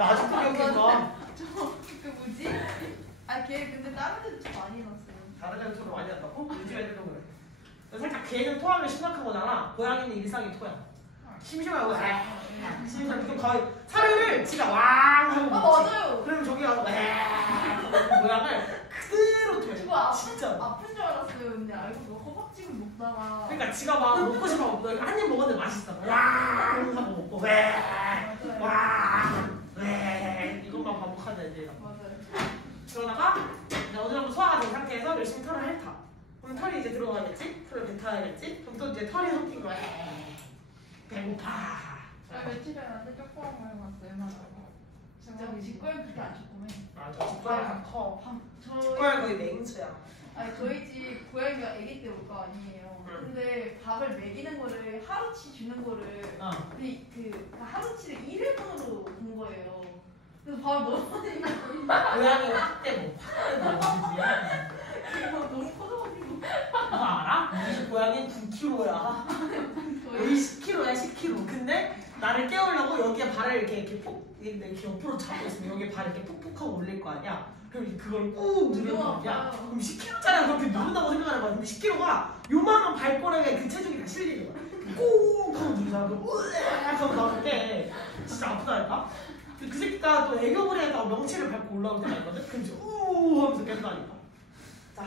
나 아직도 기억했어. 그 뭐지? 아 걔 근데 다른 데도 좀 많이 났어요. 다른 애들 토를 많이 한다고? 요즘 애들도 그래. 살짝 걔는 토하면 심각한 거잖아. 고양이는 일상이 토야. 심심하고 심심하고 또 거의 사료를 지가 왕 하고 먹지. 맞아요. 그러면 저기 가서 모양을 그대로 토해. 저거 진짜. 아픈 줄 알았어요. 근데 알고 뭐 허벅지를 먹다가. 그러니까 지가 막 먹고 싶어 먹고 한입 먹었는데 맛있어. 왕 하고 먹고 왕 이것만 반복하는 애들이다. 맞아요. 그러다가 이제 어느 정도 소화가 된 상태에서 열심히 털을 핥아. 그럼 털이 이제 들어가겠지? 털을 뱉어야겠지? 그럼 또 이제 털이 섞인 거야. 배고파. 며칠 전에 쪼꼬랑 먹었어요. 얼마나고. 진짜 직구형 그렇게 안 조그매. 아, 저 집고양이가 커. 저희 집고양이 거의 맹수야. 아니 저희 집 고양이가 아기 때 올 거 아니에요. 근데 밥을 먹이는 거를 하루치 주는 거를 그 하루치를 1회분으로 본 거예요. 그래서 밥을 너무 많이 먹으니까 고양이 확대 뭐 확대 너무 커져가지고. 그거 알아? 우리 집 고양이 9kg야. 거의 10kg야 10kg. 근데 나를 깨우려고 여기에 발을 이렇게 옆으로 잡고 있으면 여기에 발을 이렇게 푹푹하고 올릴 거 아니야. 그럼 그걸 꾹 누르는 거 아니야. 그럼 10kg짜리 그렇게 누른다고 생각하는 거야. 근데 10kg가 요만한 발꼬락에 그 체중이 다 실리는 거야. 꾹 하고 누르잖아. 그럼 으악 하고 나오는데 진짜 아프다니까. 그 새끼가 또 애교부리에다가 명치를 밟고 올라올 때가 있거든. 그럼 이제 우 하면서 깬다니까. 자,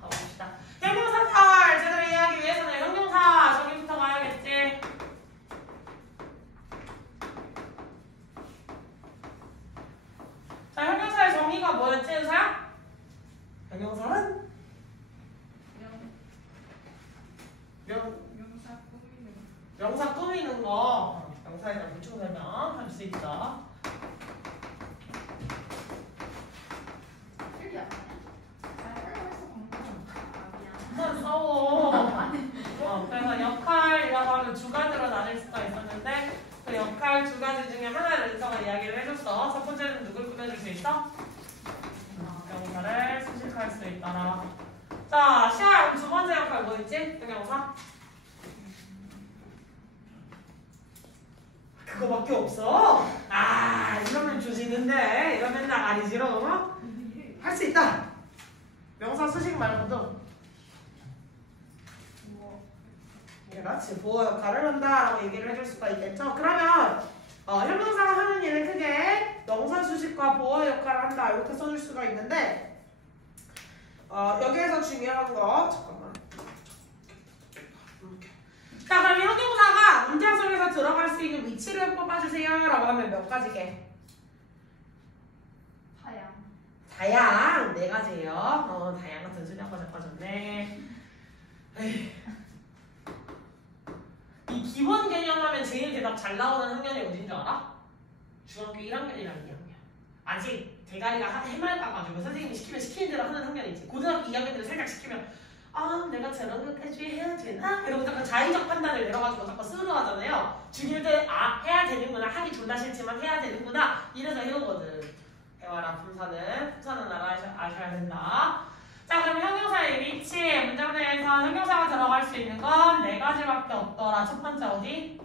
가봅시다. 형용사설 제대로 이해하기 위해서는 형용사 정의부터 가야겠지. 자, 형용사의 정의가 뭐였지, 은서야? 형용사는? 명사 꾸미는 거. 명사에 대한 보충 설명 할 수 있어. 한번 싸워. 그래서 역할이라고 하면 두 가지로 나눌 수가 있었는데 그 역할 두 가지 중에 하나를 은서가 이야기를 해줬어. 첫 번째는 누굴 꾸며줄 수 있어? 명사를 수식할 수 있다라. 자, 시아 두 번째 역할 뭐였지? 형용사? 그거밖에 없어? 아, 이러면 조지는데 이러면 나가리 싫어. 할 수 있다. 명사 수식 말고도 그렇지, 보호 역할을 한다라고 얘기를 해줄 수가 있겠죠. 그러면 형용사가 하는 일은 크게 명사 수식과 보호 역할을 한다 이렇게 써줄 수가 있는데 여기에서 중요한 거 잠깐만. 자, 그럼 형용사가 문장 속에서 들어갈 수 있는 위치를 뽑아주세요 라고 하면 몇 가지게? 다양 4가지예요. 다양 같은 소리 아까 자빠졌네. 이 기본 개념하면 제일 대답 잘 나오는 학년이 어딘 줄 알아? 중학교 1학년이랑 2학년. 아직 대가리가 해맑아가지고 선생님이 시키면 시키는 대로 하는 학년이지. 고등학교 2학년들은 살짝 시키면 내가 저런 것까지 해야 되나? 이러고 약간 자의적 판단을 내려가지고 자꾸 쓰러하잖아요. 중1 때 해야 되는구나, 하기 졸라 싫지만 해야 되는구나 이래서 해오거든. 배워라, 품사는 아셔야 된다. 자, 그럼 형용사의 위치, 문장 내에서 형용사가 들어갈 수 있는 건 4가지밖에 없더라. 첫 번째 어디?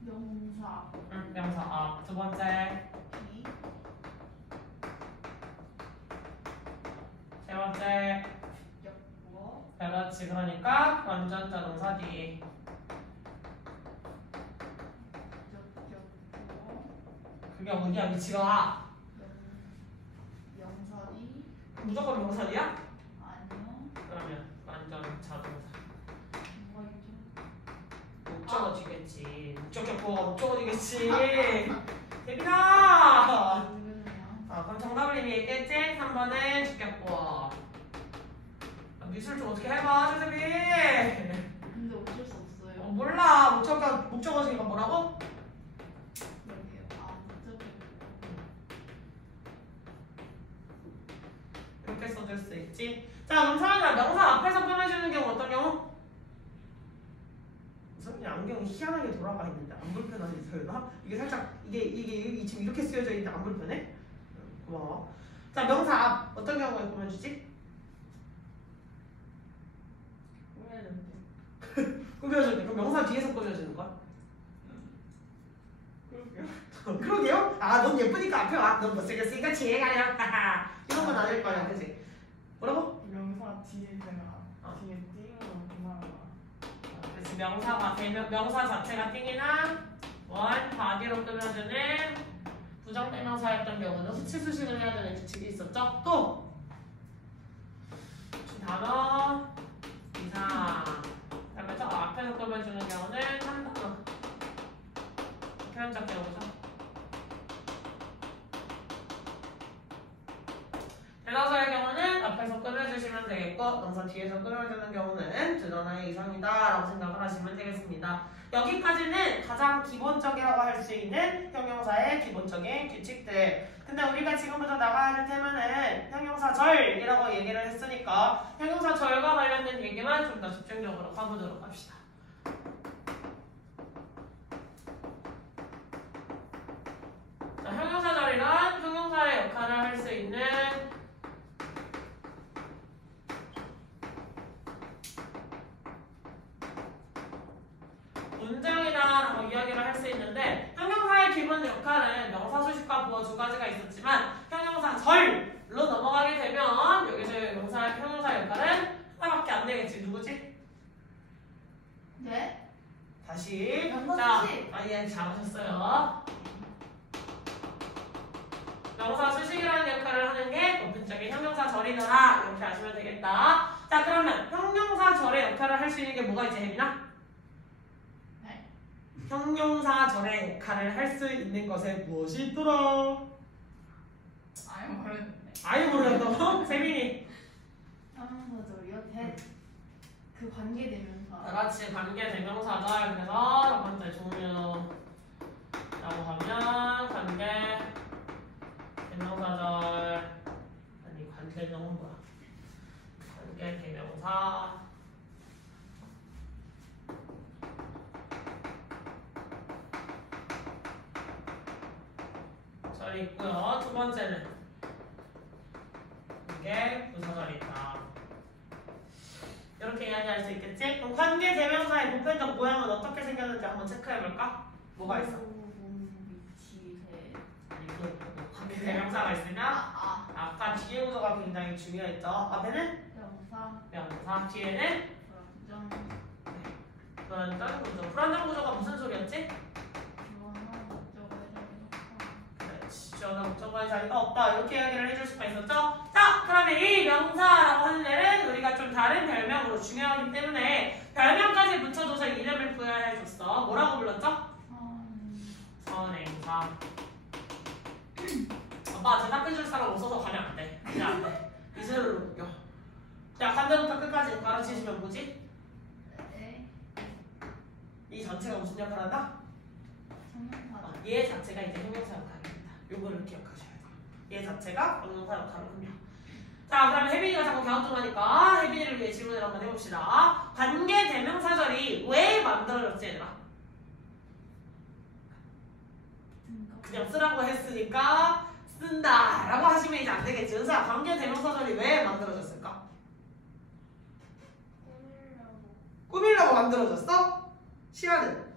명사. 명사. 두 번째. 세 번째. 그렇지. 그러니까 완전자 동사 뒤. 그게 어디야? 위치가? 명사디. 무조건 명사디야? 아니요. 그러면 완전자 동사. 뭐가 있죠? 목적어 뒤겠지. 목적격보가 목적어 뒤겠지. 대빈아! 그럼 정답을 이미 얘기했지? 3번은 주격보. 미술 좀 어떻게 해봐, 조세미. 근데 어쩔 수 없어요. 몰라. 목적어지니까 뭐라고? 여기요. 목적어. 이렇게 써줄 수 있지. 자, 그럼 사연아, 명사 앞에서 펴내주는 경우 어떤 경우? 선생님 안경이 희한하게 돌아가 있는데 안 불편하지, 서연아? 이게 살짝 이게 지금 이렇게 쓰여져 있는데 안 불편해? 고마워. 자, 명사 앞 어떤 경우에 꾸며주지? 꾸며줄 때. 그럼 명사 뒤에서 꾸며주는 거야? 그러게요. 아, 넌 예쁘니까 앞에 와. 넌 못생겼으니까 뒤에 가렴. 이런 건 아닐 거야, 그지? 뭐라고? 명사 뒤에 제가 뒤에 띵으로 그만. 그래서 명사가 명사 자체가 띵이나 원 바디로 꾸며주는 부정대명사였던 경우는 수치수식을 해야 되는 규칙이 있었죠. 또 단어 이상. 그다음에 저 앞에서 꾸며주는 경우는 한 단어. 표현적 경우죠. 대명사의 경우는 앞에서 꾸며주시면 되겠고 명사 뒤에서 꾸며주는 경우는 두 단어 이상이다 라고 생각을 하시면 되겠습니다. 여기까지는 가장 기본적이라고 할 수 있는 형용사의 기본적인 규칙들. 근데 우리가 지금부터 나가야 할 테마는 형용사절이라고 얘기를 했으니까 형용사절과 관련된 얘기만 좀 더 집중적으로 가보도록 합시다. 자, 형용사절이란 형용사의 역할을 할 수 있는 문장이다라고 이야기를 할 수 있는데 형용사의 기본 역할은 명사 수식과 부어 두 가지가 있었지만 형용사절로 넘어가게 되면 여기서 형용사 역할은 하나밖에 안 되겠지. 누구지? 네? 다시 명사 수식. 예, 잘하셨어요. 명사 수식이라는 역할을 하는 게 보편적인 형용사절이더라 이렇게 아시면 되겠다. 자, 그러면 형용사절의 역할을 할 수 있는 게 뭐가 있지, 혜민아? 형용사절의 역할을 할 수 있는 것에 무엇이 있더라? 아예 모르겠는데. 아예 모르겠다고? 세민이. 형용사절이요? 그 관계대명사. 그렇지, 관계대명사절. 그래서 첫 번째 종류라고 하면 관계대명사절. 아니, 관계대명은 뭐야? 관계대명사. 절이 있고요. 두 번째는 이게 부사절이 있다. 이렇게 이야기할 수 있겠지? 그럼 관계대명사의 보편적 모양은 어떻게 생겼는지 한번 체크해볼까? 뭐가 있어? 아니, 관계대명사가 있으면 아까 뒤에 구조가 굉장히 중요했죠. 앞에는 명사, 뒤에는 불완전 구조. 불완전 구조가 무슨 소리였지? 주어나 목적어의 자리가 없다 이렇게 이야기를 해줄 수가 있었죠. 자, 그러면 이 명사라고 하는 애는 우리가 좀 다른 별명으로 중요하기 때문에 별명까지 붙여줘서 이름을 부여해줬어. 뭐라고 불렀죠? 선행사. 아빠 대답해줄 사람 없어서 가면 안 돼. 그냥 안 돼. 이슬을 웃겨. 자, 반대부터 끝까지 가르치시면 뭐지? 이 전체가 무슨 역할을 한다? 얘 자체가 이제 형용사 역할입니다. 요거를 기억하셔야 돼요. 얘 자체가 형용사 역할을 합니다. 자, 그럼 혜빈이가 자꾸 갸우뚱하니까 혜빈이를 위해 질문을 한번 해봅시다. 관계대명사절이 왜 만들어졌지, 얘들아? 그냥 쓰라고 했으니까 쓴다 라고 하시면 이제 안 되겠지. 은사, 관계대명사절이 왜 만들어졌을까? 꾸밀려고 만들어졌어? 시간은?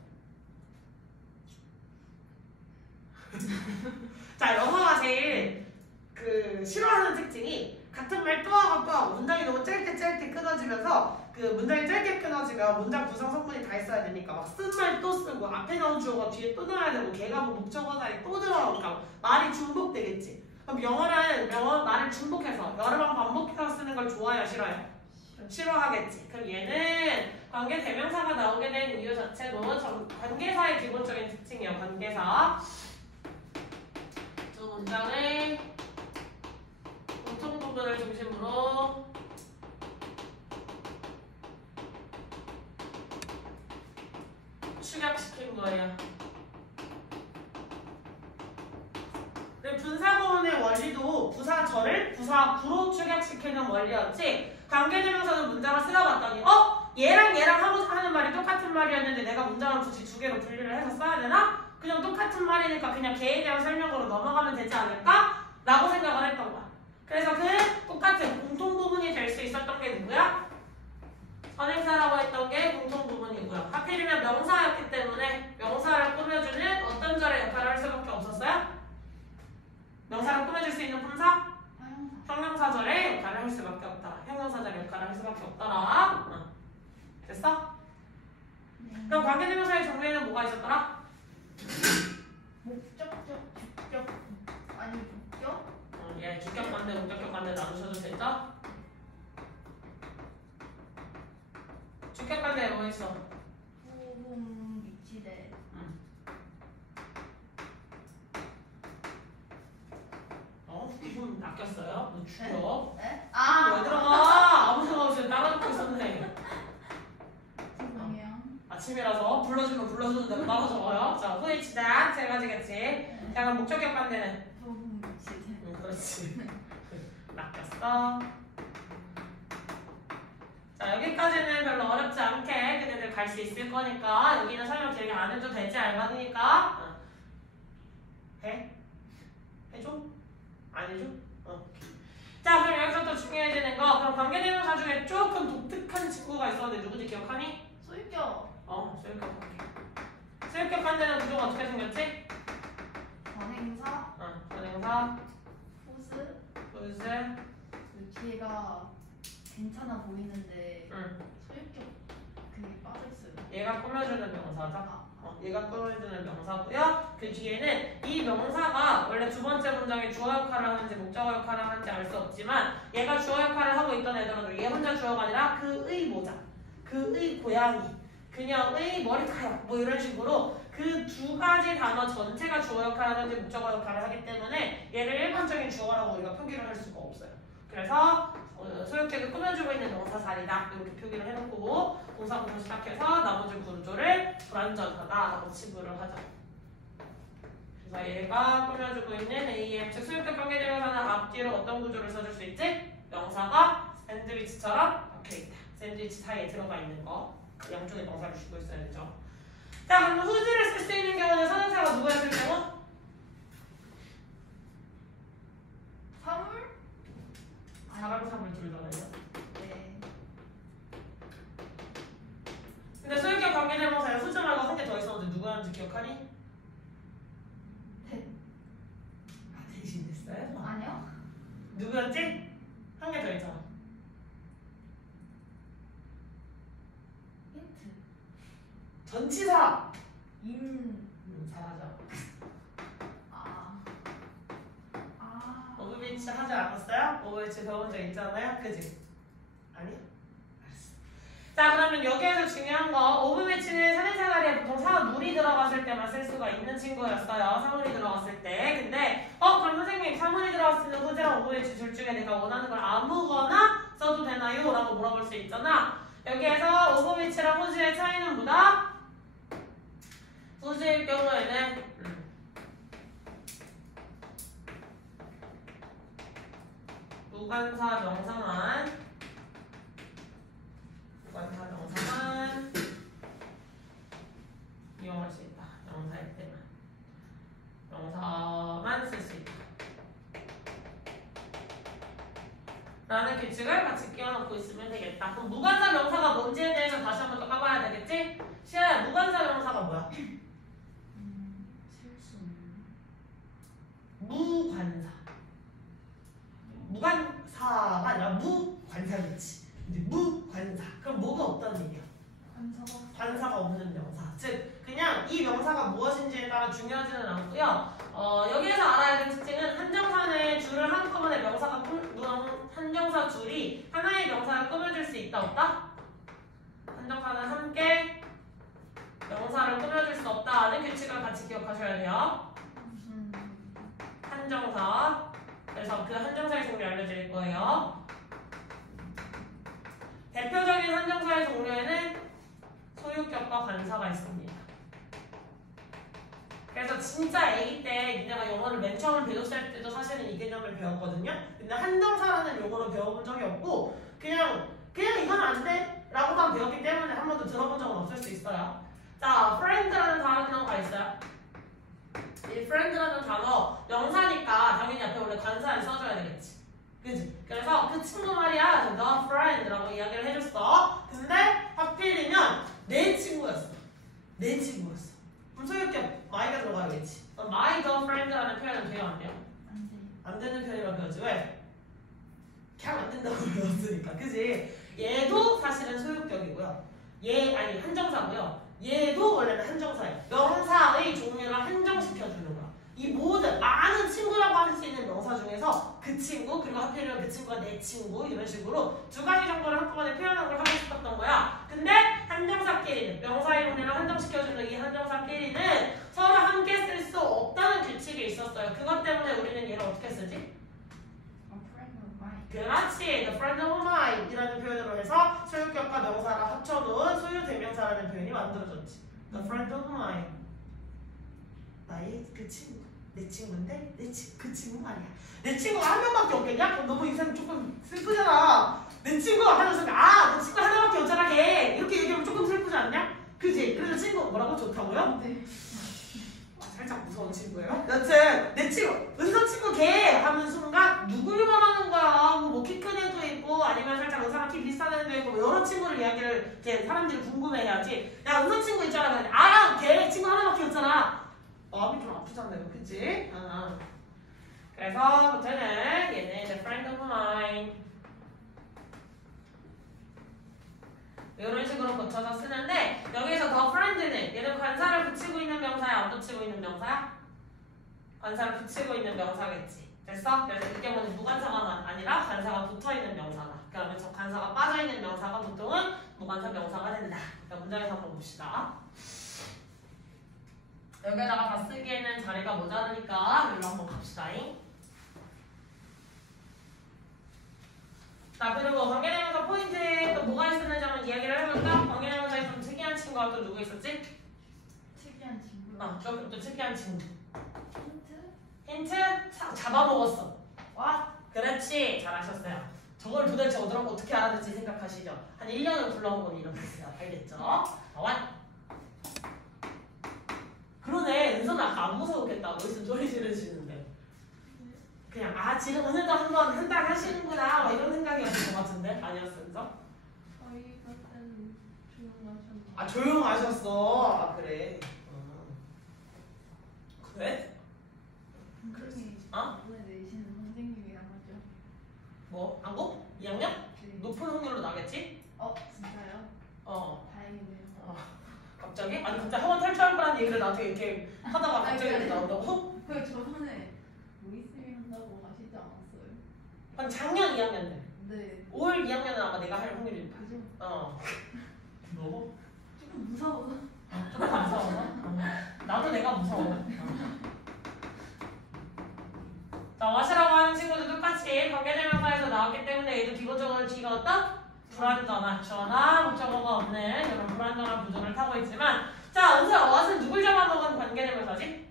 자, 영어가 제일 싫어하는 특징이 같은 말 또 하고 또 하고 문장이 너무 짧게 끊어지면서 그 문장이 짧게 끊어지면 문장 구성 성분이 다 있어야 되니까 막 쓴 말 또 쓰고 앞에 나온 주어가 뒤에 또 넣어야 되고 걔가 뭐 목적어 자리에 또 들어가니까 말이 중복되겠지. 그럼 영어는 말을 중복해서 여러 번 반복해서 쓰는 걸 좋아해요, 싫어해요? 싫어하겠지. 그럼 얘는 관계대명사가 나오게 된 이유 자체도 관계사의 기본적인 특징이에요. 관계사. 두 문장의 공통 부분을 중심으로 축약시킨 거예요. 분사구문의 원리도 부사절을 부사구로 축약시키는 원리였지. 관계대명사는 문장을 쓰여봤더니 얘랑 하는 말이 똑같은 말이었는데 내가 문장을 굳이 두 개로 분리를 해서 써야 되나? 그냥 똑같은 말이니까 그냥 걔에 대한 설명으로 넘어가면 되지 않을까? 라고 생각을 했던 거야. 그래서 그 똑같은 공통부분이 될 수 있었던 게 누구야? 선행사라고 했던 게 공통부분이고요. 하필이면 명사였기 때문에 명사를 꾸며주는 어떤 절의 역할을 할 수밖에 없었어요? 있어? 주격관대에 뭐 있어? 호흡 미치대. 부분 낚였어요? 너 주격. 네? 왜 들어가? 아무 생각 없이 따라놓고 있었네. 죄송해요. 아침이라서 불러주면 불러주는 대로 따라 적어요. 자, 후이치다. 세 가지겠지. 자, 그럼 목적격 관대는? 호흡 미치대. 그렇지. 낚였어. 자, 여기까지는 별로 어렵지 않게 그네들 갈 수 있을 거니까 여기는 설명 길게 안 해도 되지 알바니까 해? 해줘? 안 해줘? 자, 그럼 여기서 또 중요해지는 거. 그럼 관계대명사 중에 조금 독특한 친구가 있었는데 누구지 기억하니? 소유격. 소유격 관계. 소유격 관계는 구조가 어떻게 생겼지? 전행사. 전행사. 포즈. 포즈. 뒤에가 괜찮아 보이는데 소유격 그게 빠져있어요. 얘가 꾸며주는 명사죠. 얘가 꾸며주는 명사고요. 그 뒤에는 이 명사가 원래 두 번째 문장이 주어 역할을 하는지 목적어 역할을 하는지 알 수 없지만 얘가 주어 역할을 하고 있던 애들은 얘 혼자 주어가 아니라 그의 모자, 그의 고양이, 그녀의 머리카락 뭐 이런 식으로 그 두 가지 단어 전체가 주어 역할을 하는지 목적어 역할을 하기 때문에 얘를 일반적인 주어라고 우리가 표기를 할 수가 없어요. 그래서 소유격을 꾸며주고 있는 명사 자리다 이렇게 표기를 해놓고 동사부터 시작해서 나머지 구조를 불완전하다라고 치부를 하죠. 그래서 얘가 꾸며주고 있는 AM 즉 소유격 관계대명사는 앞뒤로 어떤 구조를 써줄 수 있지? 명사가 샌드위치처럼 박혀있다. 샌드위치 사이에 들어가 있는 거. 그 양쪽에 명사를 주고 있어야 되죠. 자, 그럼 후즈를 쓸 수 있는 경우는 선행사가 누구였을 경우? 사물? 사람 사물 둘 다네요. 네. 근데 소유격 관계대명사에 후즈 말고 한 개 더 있었는데 누구였는지 기억하니? 대신 됐어요? 아니요. 누구였지? 한 개 더 있잖아. 힌트. 전치사! 사라져. 오브비치 하지 않았어요? 오브비치 배운 적 있잖아요? 그지? 아니야? 알았어. 자, 그러면 여기에서 중요한 거 오브비치는 선행사 자리에 보통 사물이 들어갔을 때만 쓸 수가 있는 친구였어요. 사물이 들어갔을 때. 근데 그럼 선생님 사물이 들어갔을 때 후지랑 오브비치 둘 중에 내가 원하는 걸 아무거나 써도 되나요? 라고 물어볼 수 있잖아. 여기에서 오브비치랑 후지의 차이는 뭐다? 후지일 경우에는 무관사 명사만 이용할 수 있다. 명사일 때만 명사만 쓸 수 있다. 라는 규칙을 같이 끼워놓고 있으면 되겠다. 그럼 무관사 명사가 뭔지에 대해서 다시 한번 더 까봐야 되겠지? 시아야, 무관사 명사가 뭐야? 무관사. 무관사가 아니라 무관사겠지. 근데 무관사. 그럼 뭐가 없다는 얘기야? 관사가 없는 명사. 즉 그냥 이 명사가 무엇인지에 따라 중요하지는 않고요. 여기에서 알아야 되는 특징은 한정사의 줄을 한꺼번에 한정사 줄이 하나의 명사를 꾸며줄 수 있다 없다? 한정사는 함께 명사를 꾸며줄 수 없다는 규칙을 같이 기억하셔야 돼요. 한정사. 그래서 그 한정사의 종류 알려드릴 거예요. 대표적인 한정사의 종류에는 소유격과 관사가 있습니다. 그래서 진짜 아기 때 니네가 영어를 맨 처음 배웠을 때도 사실은 이 개념을 배웠거든요. 근데 한정사라는 용어로 배워본 적이 없고 그냥 이건 안 돼 라고만 배웠기 때문에 한 번도 들어본 적은 없을 수 있어요. 자, friend라는 단어가 있어요. 이 friend라는 단어 명사니까 당연히 앞에 원래 관사를 써줘야 되겠지. 그치? 그래서 그 친구 말이야 the friend라고 이야기를 해줬어. 근데 하필이면 내 친구였어. 그럼 소유격 my가 들어가야겠지. my the friend라는 표현은 돼요 안 돼요? 안 되는 표현이라고 배웠지. 왜? 그냥 안 된다고 배웠으니까. 그치? 얘도 사실은 소유격이고요. 한정사고요. 얘도 원래는 한정사예요. 명사의 종류를 한정시켜주는 거야. 이 모든 많은 친구라고 할 수 있는 명사 중에서 그 친구 그리고 하필이면 그 친구가 내 내 친구 이런 식으로 두 가지 정도를 한꺼번에 표현한 걸 하고 싶었던 거야. 근데 한정사끼리는 명사 이름이랑 한정시켜주는 이 한정사끼리는 서로 함께 쓸 수 없다는 규칙이 있었어요. 그것 때문에 우리는 얘를 어떻게 쓰지? 그렇지. The friend of mine 이라는 표현으로 해서 소유격과 명사가 합쳐놓은 소유 대명사라는 표현이 만들어졌지. The friend of mine. 나의 그 친구. 내 친구인데 그 친구 말이야. 내 친구가 한 명밖에 없겠냐? 그럼 너무 인생 조금 슬프잖아. 내 친구가 하면서 내 친구 하나밖에 없잖아 걔. 이렇게 얘기하면 조금 슬프지 않냐? 그지? 그래서 친구 뭐라고 좋다고요? 네. 살짝 무서운 친구예요? 여튼 내 친구 은서 친구 걔 하는 순간 누구를 말하는 거야? 뭐 키 큰 애도 있고 아니면 살짝 은서랑 키 비슷한 애도 있고 뭐 여러 친구를 이야기를 이제 사람들이 궁금해해야지. 야 은서 친구 있잖아. 걔 친구 하나밖에 없잖아. 마음이 좀 아프잖아요, 그치? 그래서 부터는 얘는 the friend of mine 이런 식으로 고쳐서 쓰는데 여기서 the friend는 얘는 관사를 붙이고 있는 명사야, 안 붙이고 있는 명사야? 관사를 붙이고 있는 명사겠지. 됐어? 그래서 이 경우는 무관사가 아니라 관사가 붙어있는 명사다. 그러면 저 관사가 빠져있는 명사가 보통은 무관사 명사가 된다. 그러니까 문장에서 한번 봅시다. 여기다가 다 쓰기에는 자리가 모자르니까 여기로 한번 갑시다잉. 자, 그리고 관계대명사 포인트에 또 뭐가 있었는지 한번 이야기를 해볼까? 관계대명사에 좀 특이한 친구가 또 누구 있었지? 특이한 친구. 저기 또 특이한 친구. 힌트? 힌트? 잡아먹었어. 와. 그렇지. 잘하셨어요. 저걸 도대체 어떻게 알아듣지 생각하시죠? 한 1년을 불러온 건 이런 거였어요. 알겠죠? 그러네. 은서는 아까 안 무서웠겠다. 멋있어 소리 지르시는데. 그냥 지금 오늘도 한번 한 달 하시는구나 이런 생각이었을 것 같은데 아니었어 은서? 저희 그때는 조용하셨나? 조용하셨어. 그래. 그래? 선생님이 이번에 내시는 선생님이랑 하죠. 뭐? 한국? 2학년? 네. 높은 확률로 나겠지? 진짜요? 다행이네요. 갑자기? 아니 갑자기 학원 탈출할 거라는 얘기를 나한테 이렇게 하다가 갑자기 이렇게 나온다고? 그 저번에 모의쌤이 한다고 하시지 않았어요? 한 작년 2학년 때. 네. 올 2학년은 아마 내가 할 확률이 높아. 그죠? 너? 조금 무서워서. 조금 무서워. 나도 내가 무서워. 자, what이라고 하는 친구도 똑같이 관계대명사에서 나왔기 때문에 얘도 기본적으로 뒤가 어떤? 불완전한, 목적어가 없는 이런 불완전한 구조를 타고 있지만 자, 은서야, what은 누굴 잡아먹은 관계대명사지?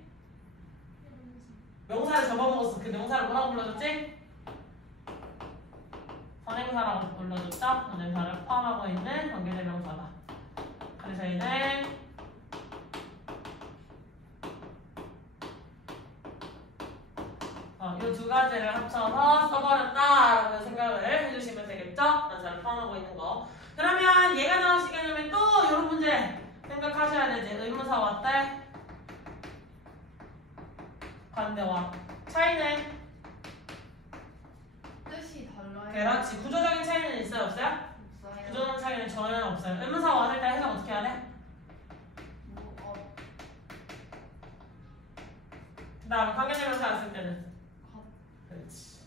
명사를 잡아먹었어. 그 명사를 뭐라고 불러줬지? 선행사라고 불러줬죠? 선행사를 포함하고 있는 관계대명사다. 그래서 얘는 이 두 가지를 합쳐서 써버렸다라고 생각을 해주시면 되겠죠? 관사를 포함하고 있는 거. 그러면 얘가 나오시게 되면 또 이런 문제 생각하셔야 되지. 의문사 왔대? 관대와 차이는? 뜻이 달라요. 그렇지. 구조적인 차이는 있어요? 없어요? 없어요. 구조적인 차이는 전혀 없어요. 의문사 왔을 때 해석 어떻게 해야 돼? 그 다음에 관계대명사 왔을 때는? 그렇지.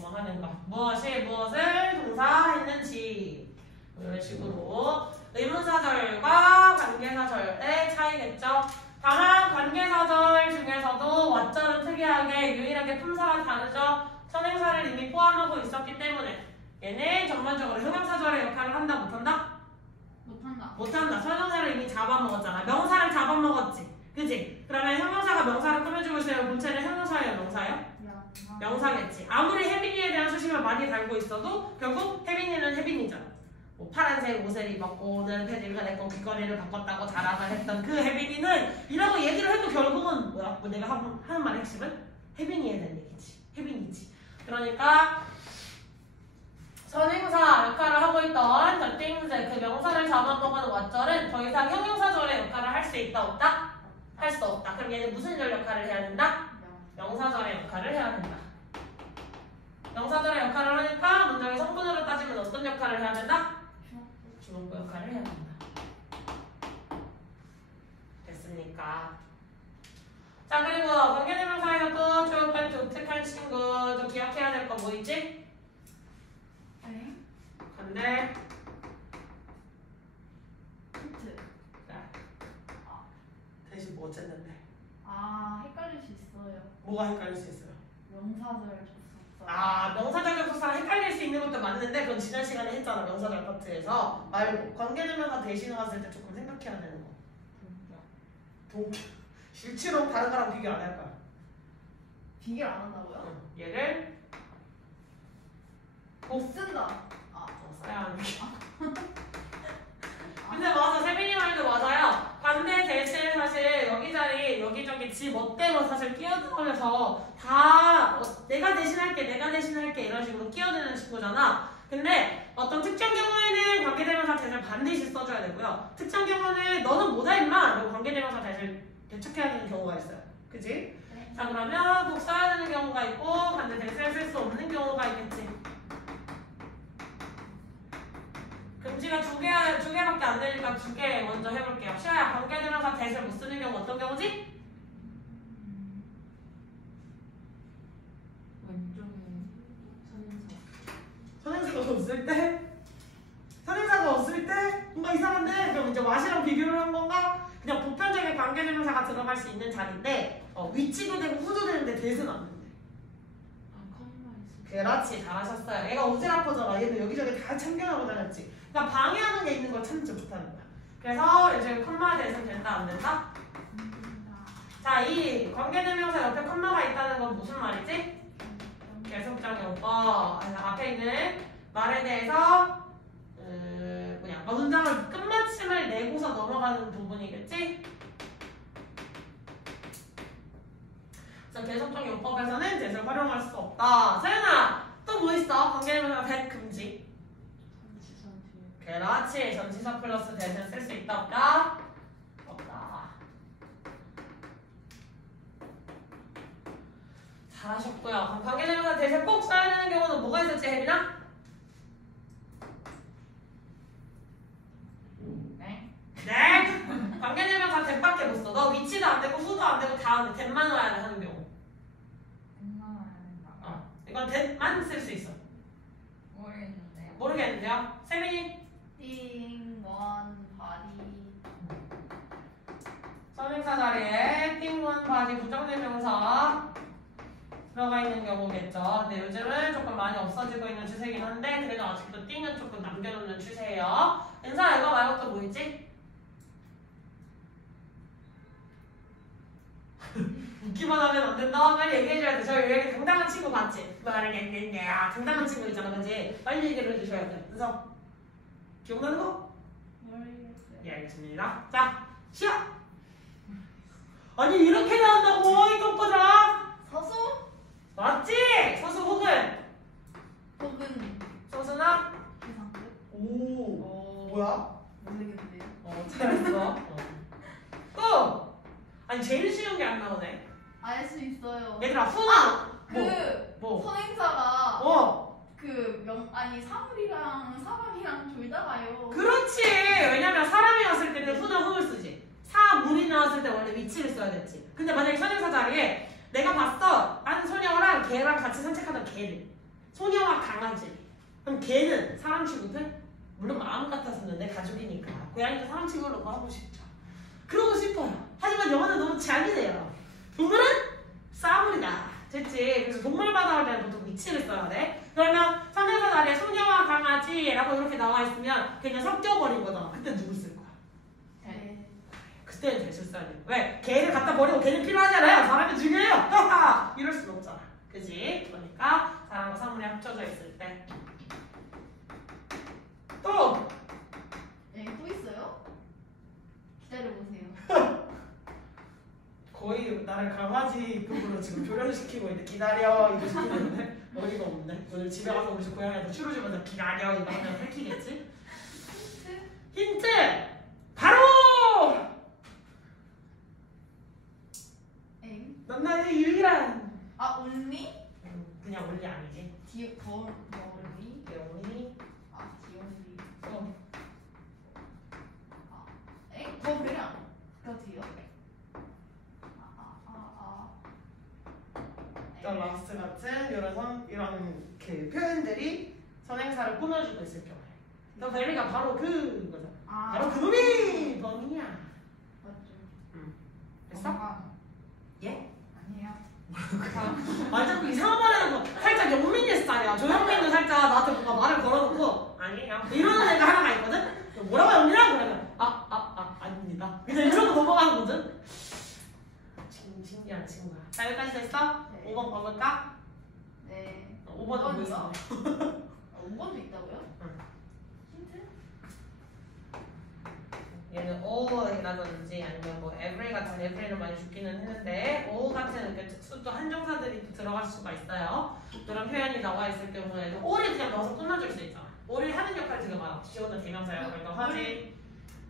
뭐 하는가? 무엇이 무엇을 동사했는지 이런 식으로 의문사절과 관계사절의 차이겠죠. 다만 관계사절 중에서도 왓절은 특이하게 유일하게 품사가 다르죠. 선행사를 이미 포함하고 있었기 때문에 얘는 전반적으로 형용사절의 역할을 한다 못한다? 못한다. 선행사를 이미 잡아먹었잖아. 명사를 잡아먹었지. 그치? 그러면 형용사가 명사를 꾸며주고 있어요. 본체는 형용사예요? 명사예요? 명사겠지. 아무리 혜빈이에 대한 수식을 많이 달고 있어도 결국 혜빈이는 혜빈이잖아. 뭐 파란색 옷을 입었고 오늘 패딩을 했고 귀걸이를 바꿨다고 자랑을 했던 그 혜빈이는 이라고 얘기를 해도 결국은 뭐야? 뭐 내가 하는 말의 핵심은 혜빈이에 대한 얘기지. 혜빈이지. 그러니까 선행사 역할을 하고 있던 the things 그 명사를 잡아먹은 왓절은 더 이상 형용사절의 역할을 할 수 있다 없다? 할 수 없다. 그럼 얘는 무슨 절 역할을 해야 된다? 명사절의 역할을 해야 된다. 명사절의 역할을 하니까 문장의 성분으로 따지면 어떤 역할을 해야 된다? 주목부 역할을 해야 된다. 됐습니까? 자, 그리고 관계대명사에서 또 조금 독특한 친구 또 기억해야 될 거 뭐 있지? 근데 힌트. 대신 뭐 어쨌는데? 헷갈릴 수 있어요. 뭐가 헷갈릴 수 있어요? 명사절 접속사. 명사절 접속사랑 헷갈릴 수 있는 것도 맞는데 그건 지난 시간에 했잖아. 명사절 파트에서 말고 관계대명사 대신 왔을 때 조금 생각해야 되는 거. 동격. 실제로 다른 거랑 비교 안 할 거야. 비교를 안 한다고요? 얘를 못 쓴다. 써야 하는 게. 근데 맞아, 세빈이 말도 맞아요. 관대 대신 사실 여기저기 지 멋대로 사실 끼어들어서 다 내가 대신할게 이런 식으로 끼어드는 친구잖아. 근데 어떤 특정 경우에는 관계대명사 대신을 반드시 써줘야 되고요. 특정 경우는 너는 뭐다 임마! 라고 관계대명사 대신을 대척해야 되는 경우가 있어요. 그치? 네. 자, 그러면 꼭 써야 되는 경우가 있고 반대 대신을 쓸 수 없는 경우가 있겠지. 금지가 두 개밖에 안 되니까 2개 먼저 해볼게요. 시아야, 관계대명사 대신을 못 쓰는 경우 어떤 경우지? 왼쪽에 선행사가 없을 때? 선행사가 없을 때? 뭔가 이상한데? 그럼 이제 what이랑 비교를 한 건가? 그냥 보편적인 관계대명사가 들어갈 수 있는 자리인데 위치도 되고 후도 되는데 대수는 안 된대. 그렇지, 잘하셨어요. 얘가 오지랖퍼잖아. 얘도 여기저기 다 참견하고 다녔지. 그러니까 방해하는 게 있는 걸 참지 못하는 거야. 그래서 이제 컴마에 대해서는 된다 안 된다? 자, 이 관계대명사 옆에 컴마가 있다는 건 무슨 말이지? 계속적 용법. 앞에 있는 말에 대해서 문장을 끝마침을 내고서 넘어가는 부분이겠지? 그래서 계속적 용법에서는 대신을 활용할 수 없다. 서연아, 또 뭐 있어? 관계대명사 대 금지. 그렇지. 전치사 플러스 대신 쓸 수 있다 없다? 없다. 잘하셨고요. 관계대명사 대신 꼭 써야 되는 경우는 뭐가 있었지, 혜빈아? 네? 관계대명사 대밖에 못 써. 너 위치도 안 되고 후도 안 되고 다 안 돼. 대만 와야 돼 하는 경우. 이건 대만 쓸 수 있어. 모르겠는데요? 세민이? 바디. 선행사 자리에 띵원 바디 부정대명사 들어가 있는 경우겠죠. 근데 요즘은 조금 많이 없어지고 있는 추세긴 한데 그래도 아직도 띵은 조금 남겨놓는 추세예요. 은사 이거 말고 또 뭐 있지? 웃기만 하면 안 된다. 빨리 얘기해줘야 돼. 저희 여기 당당한 친구 봤지? 말하겠네. 당당한 친구 있잖아, 그지? 빨리 얘기를 해주셔야 돼. 은사 기억나는 거? 예, 알겠습니다. 자, 시작! 아니 이렇게 나온다고 이 똥꼬들아! 서수? 맞지? 서수 혹은 서수나? 계산끝? 오, 뭐야? 모르겠는데요. 잘했어. 또! 아니 제일 쉬운 게 안 나오네. 알 수 있어요. 얘들아 후는 뭐? 선행사가 어, 사물이랑 사람이랑 둘 다 가요. 그렇지. 왜냐면 사람이었을 때는 후는 후를 쓰지. 사물이 나왔을 때 원래 위치를 써야 됐지. 근데 만약에 선행사 자리에 내가 봤어. 한 소녀랑 걔랑 같이 산책하던 걔를. 소녀와 강아지. 그럼 걔는 사람 취급해? 물론 마음 같아서는 내 가족이니까. 고양이도 사람 취급으로 하고 싶죠. 그러고 싶어요. 하지만 영어는 너무 잔인해요. 동물은 싸물이다. 됐지? 그래서 동물마다 할 때는 보통 위치를 써야 돼. 그러면 선행사 자리에 소녀와 강아지라고 이렇게 나와 있으면 그냥 섞여버린 거잖아. 그때 누굴 쓸 거야? 네. 그때는 대신 써야 돼. 왜? 걔를 갖다 버리고 걔는 필요하잖아요. 사람이 중요해요. 하하! 이럴 순 없잖아. 그지? 그러니까 사람과 사물이 합쳐져 있을 때. 또! 또 있어요? 기다려보세요. 거의 나를 강아지 급으로 지금 조련시키고 있는데 기다려 이거 시키는데 어이가 없네. 오늘 집에 가서 우리 집 고양이한테 추루 주면서 기다려 이거 하면 핥히겠지? 힌트! 바로! 넌 나의 유일한 온리? 그냥 원리 아니지. 디온리? only 디온리. 어. 더 그냥. 더 뒤요? the last 같은 이런 그 표현들이 선행사를 꾸며주고 있을 경우에 the very가 바로 그거죠. 바로 그놈이 범인이야. 맞죠. 됐어? 예? 아니에요. 말 자꾸 이상한 말 하는 거 살짝 영민이 스타일이야. 조영민도 살짝 나한테 뭔가 말을 걸어놓고 아니에요 이러는 애가 하나가 있거든? 뭐라고 영민아? 그러면 아닙니다 그냥 이러고 넘어가는 거든? 신기한 친구야. 자 여기까지 됐어? 네. 5번 가볼까? 네. 5번은 뭐 있어? 5번도 있다고요? 응. 힌트? 얘는 all이라든지 아니면 뭐 every 같은 every를 많이 주기는 했는데 all 같은 이렇게 또 한정사들이 또 들어갈 수가 있어요. 그런 표현이 나와 있을 경우에는 all이 그냥 넣어서 끝나줄 수 있잖아. all이 하는 역할 되게 많아. 지원은 대명사 역할도 하지.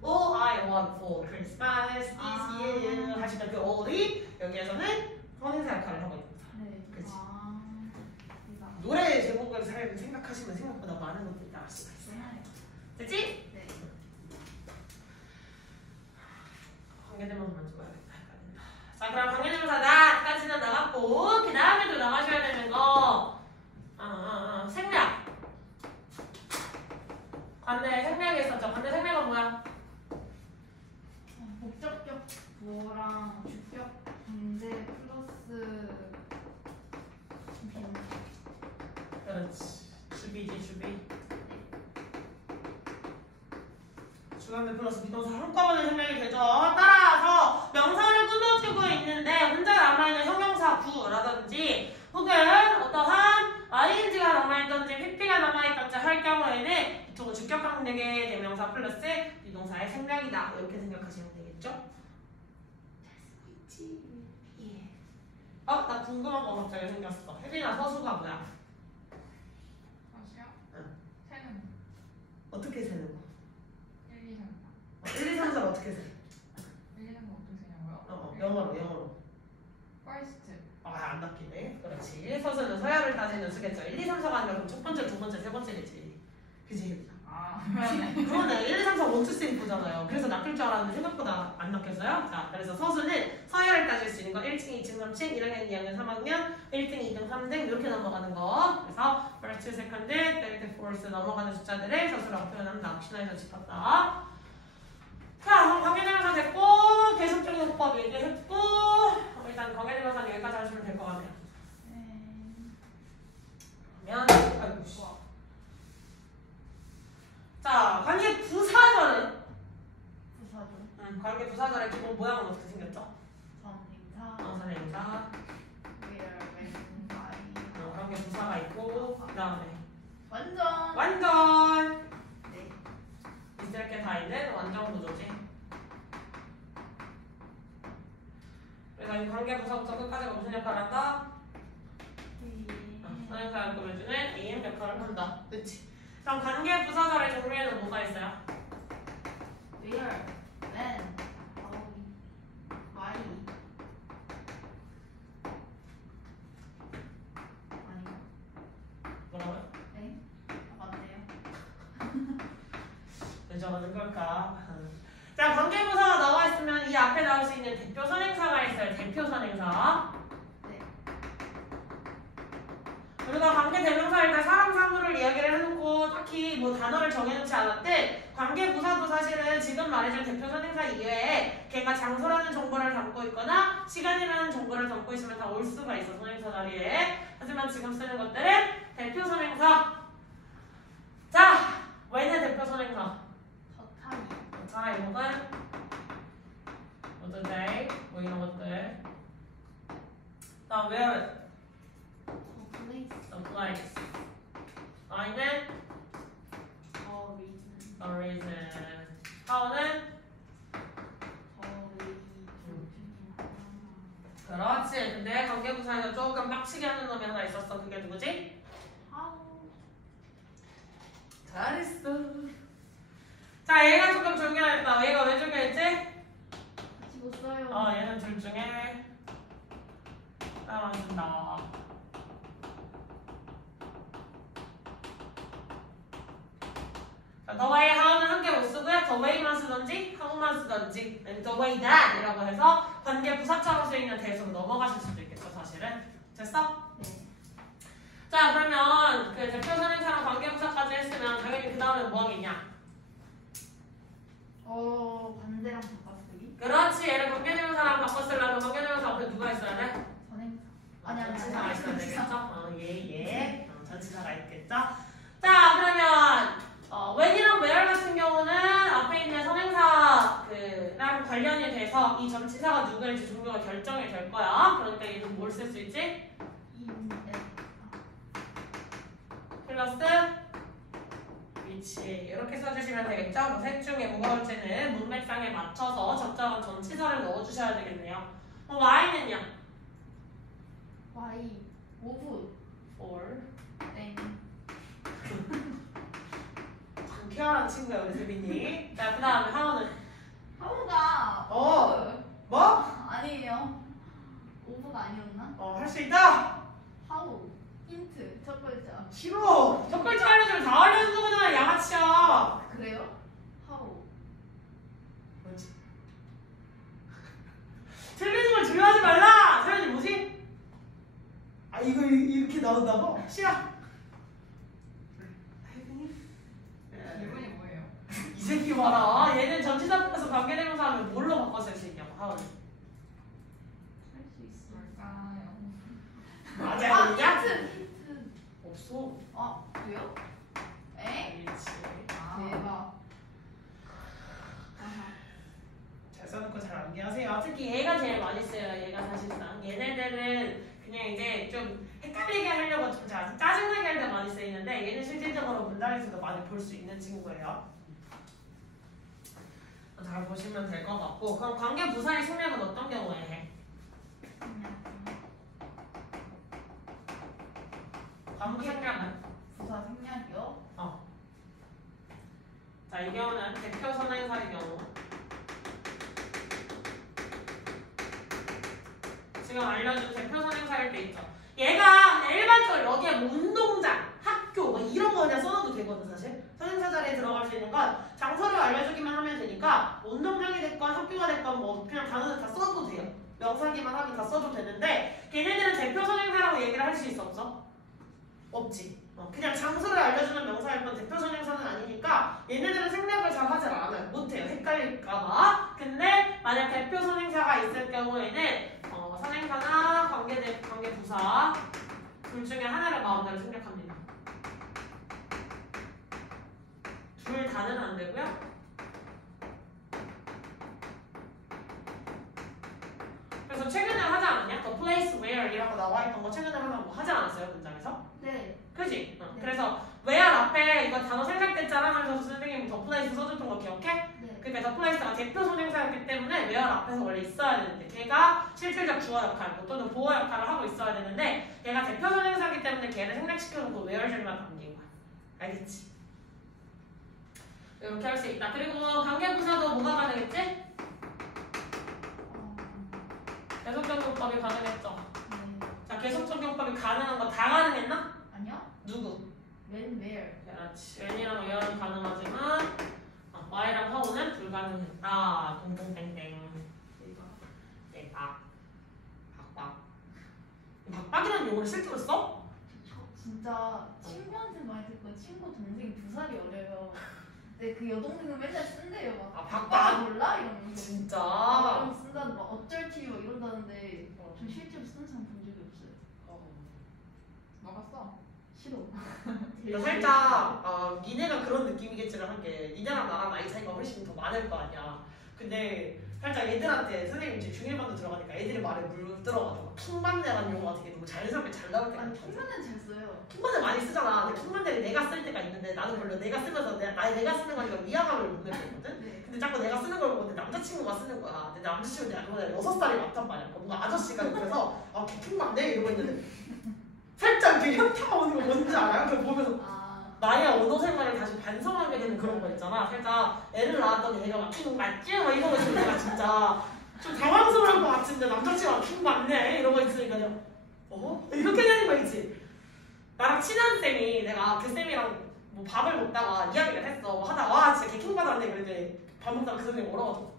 All I want for Christmas this year 하시던 그 all이 여기에서는 선행사 역할을 하고 있는 거야. 네. 그치? 이거. 노래 제목을 생각하시면 생각보다 많은 것들이 나올 수가 있어요. 됐지? 네. 관계대명사 먼저 봐야겠다. 헷갈린다. 자 그럼 관계대명사 나까지는 나갔고 그 다음에도 나가셔야 되는 거 생략. 관대 생략이 있었죠. 관대 생략은 뭐야? 목적격 보어랑 주격 문제 플러스 비동사. 그렇지. 주비지 주비. 주관대 플러스 비동사 한꺼번에 생략이 되죠. 따라서 명사를 꾸며주고 있는데 혼자 남아있는 형용사 구라든지 혹은 어떠한 ing가 남아있던지 pp가 남아있던지 할 경우에는 이쪽은 주격 강력의 대명사 플러스 비동사의 생략이다. 이렇게 생각하시면 되겠죠? 예. 나 궁금한 거 갑자기 생겼어. 혜빈아 서수가 뭐야? 다시요? 응. 세는 어떻게 세는 거? 1, 2, 3, 1, 2, 3, 4 어떻게 세? 1, 2, 3, 4 어떻게 세냐고요? 영어로. First. 안 바뀌네. 그렇지. 서수는 서열을 따지는 수겠죠. 1, 2, 3, 4가 아니라 그럼 첫 번째, 두 번째, 세 번째겠지. 그지? 그러네. 1, 2, 3, 4 원투 쓰리 보잖아요. 그래서 낚일 줄 알았는데 생각보다 안 낚였어요. 자, 그래서 서수는 서열을 따질 수 있는 거 1층, 2층, 3층, 1학년, 2학년, 3학년, 1등, 2등, 3등 이렇게 넘어가는 거. 그래서 first, second, third, fourth 넘어가는 숫자들을 서수라고 표현한다. 혹시나 해서 짚었다. 자, 그럼 관계대명사 됐고 계속적인 호법 얘기했고 일단 관계대명사는 여기까지 하시면 될 것 같아요. 그러면 아이고 씨. 자, 관계 부사절은 부사절. 관계 부사절의 기본 모양은 어떻게 생겼죠? 선행사. 선행사. where, when, why. 관계 부사가 있고 그 다음에 완전 네. 있을 게 다 있는 완전 구조지. 그래서 이 관계 부사부터 끝까지가 무슨 역할을 한다? 선행사를 꾸며주는 am 역할을 한다. 그치? 그럼 관계 부사절의 종류에는 뭐가 있어요? where, when, how, why. 아니요. 뭐라고요? 네? 맞네요. 왜 저러는 걸까? 자, 관계부사가 나와 있으면 이 앞에 나올 수 있는 대표 선행사가 있어요. 대표 선행사. 네. 우리가 관계 대명사일 때 사람 사물을 이야기를 해놓고 딱히 뭐 단어를 정해놓지 않았대. 관계부사도 사실은 지금 말해준 대표 선행사 이외에 걔가 장소라는 정보를 담고 있거나 시간이라는 정보를 담고 있으면 다 올 수가 있어, 선행사 자리에. 하지만 지금 쓰는 것들은 대표 선행사. 자, when의 대표 선행사. time 혹은 the day 뭐 이런 것들. 다음 where the place. I는 a reason. how는 그렇지. 근데 관계부사에서 조금 빡치게 하는 놈이 하나 있었어. 그게 누구지? 잘했어. 자, 얘가 조금 중요했다. 얘가 왜 중요했지? 같이 못 써요. 얘는 둘 중에 따라만 준다. 자, the way, how는 함께 못 쓰고요. the way만 쓰던지, how만 쓰던지, the way that 이라고 해서 관계 부사처럼 쓰이는 대수로 넘어가실 수도 있겠죠, 사실은. 됐어? 네. 자 그러면 그 대표 선행사랑 관계부사까지 했으면 당연히 그 다음에 뭐 하겠냐? 반대랑 바꿔쓰기? 그렇지. 얘를 관계대명사랑 바꿔 쓰려면 관계대명사 앞에 누가 있어야 돼? 선행사. 아니 전치사가 있어야 되겠죠? 전치사. 예. 전치사가 있겠죠? 자 그러면 when이랑 where 같은 경우는 앞에 있는 선행사 랑 관련이 돼서 이 전치사가 누구일지 종류가 결정이 될 거야. 그러니까 얘는 뭘 쓸 수 있지? 플러스 위치 이렇게 써주시면 되겠죠? 뭐 셋 중에 뭐가 올지는 문맥상에 맞춰서 적절한 전치사를 넣어주셔야 되겠네요. y는요? Y 오브 for 땡. 쾌활한 친구야 우리 세빈이. 자 그 다음에 how는? 하우가 뭐? 아니에요. 오브가 아니었나? 할 수 있다? 하우 힌트 첫 글자. 싫어. 첫 글자 알려주면 다 알려주는 거잖아 양아치야. 그래요? 하우. 뭐지? 틀리는 걸 주의하지 말라. 세연이 뭐지? 아 이거 이렇게 나온다고? 싫어. 기분이 뭐예요? 이 새끼 봐라. 얘는 전치사 플러스 관계대명사 하면 뭘로 바꿔 쓸 수 있냐고 하원이. 할 수 있어. 뭘까요? 맞아. 힌트. 없어. 그래요? 에? 그렇지. 대박. 아하. 잘 써놓고 잘 암기하세요. 특히 얘가 제일 많이 써요. 얘가 사실상 얘네들은 그냥 이제 좀 헷갈리게 하려고 좀 짜증나게 할 때 많이 쓰이는데 얘는 실질적으로 문장에서도 많이 볼 수 있는 친구예요. 잘 보시면 될 것 같고 그럼 관계 부사의 생략은 어떤 경우에 해? 관계 생략은? 부사 생략이요? 자, 이 경우는 대표 선행사의 경우. 지금 알려준 대표 선행사일 때 있죠. 얘가 그냥 일반적으로 여기에 뭐 운동장, 학교 뭐 이런 거 그냥 써놔도 되거든 사실. 선행사 자리에 들어갈 수 있는 건 장소를 알려주기만 하면 되니까 운동장이 됐건 학교가 됐건 뭐 그냥 단어는 다 써도 돼요. 명사기만 하면 다 써도 되는데 걔네들은 대표 선행사라고 얘기를 할 수 있어 없어? 없지. 그냥 장소를 알려주는 명사일 뿐 대표 선행사는 아니니까 얘네들은 생략을 잘 하질 않아요. 못해요. 헷갈릴까봐. 근데 만약 대표 선행사가 있을 경우에는 선행사나 관계부사 둘 중에 하나를 마음대로 생략합니다. 둘 다는 안 되고요. 그래서 최근에 하지 않았냐? The place where 이라고 나와 있던 거 최근에 하나 뭐 하지 않았어요 문장에서? 네. 그지? 네. 그래서 where 앞에 이거 단어 생략됐잖아 하면서 선생님이 the place 써줬던 거 기억해? 네. 그러니까 the place가 대표 선행사였기 때문에 where 앞에서 원래 있어야 되는데 걔가 실질적 주어 역할 또는 보어 역할을 하고 있어야 되는데 얘가 대표 선행사이기 때문에 걔를 생략시켜놓고 where줄만 담긴 거야. 알겠지? 이렇게 할 수 있다. 그리고 관계부사도 뭐가 가능했지? 계속적용법이 가능했죠. 네. 자, 계속적용법이 가능한 거 다 가능했나? 아니요? 누구? When, where. 그렇지. when이랑 where는 가능하지만 why랑 how는 불가능했다. 동동땡땡. 대박. 박박. 박박이라는 용어를 실제로 써? 저 진짜 친구한테 많이 듣고 친구 동생이 2살이 어려요. 근데 그 여동생은 맨날 쓴대요. 막 박박. 몰라? 이러면서. 진짜. 그럼 쓴다는 막 어쩔티 막 이런다는데 저 실제로 쓰는 사람 본 적이 없어요. 너가 써. 싫어. 근데 살짝 니네가 그런 느낌이겠지만 한 게 니네랑 나랑 나이 차이가 훨씬 더 많을 거 아니야. 근데 살짝 애들한테 선생님 이제 중1반도 들어가니까 애들이 말에 물들어가지고 킹반대라는 용어가 되게 너무 자연스럽게 잘 나올 때가 아니 있거든. 킹만은 잘 써요. 킹반대 많이 쓰잖아. 근데 킹반대를 내가 쓸 때가 있는데 나는 별로 내가 쓰면서 내가 쓰는 거니까 위화감을 못 느끼거든. 네. 근데 자꾸 내가 쓰는 걸 보고 내 남자친구가 쓰는 거야. 근데 남자친구가 그거보다 6살이 많단 말이야. 뭔가 아저씨가 그래서 킹반대 이러고 있는데 살짝 이렇게 현타가 오는 거 뭔지 알아요? 그걸 보면서 나의 언어 생활을 다시 반성하게 되는 그런 거 있잖아. 살짝 애를 낳았더니 애가 막 킹 맞지? 막 이러고 있으면 내가 진짜 좀 당황스러울 것 같은데 남자친구가 킹 맞네? 이러고 있으니까 내가 이렇게 되는 거 있지? 나랑 친한 쌤이 내가 그 쌤이랑 뭐 밥을 먹다가 이야기를 했어. 뭐 하다가 와 진짜 걔 킹 받았네. 그랬더니 밥 먹다가 그 선생님이 뭐라고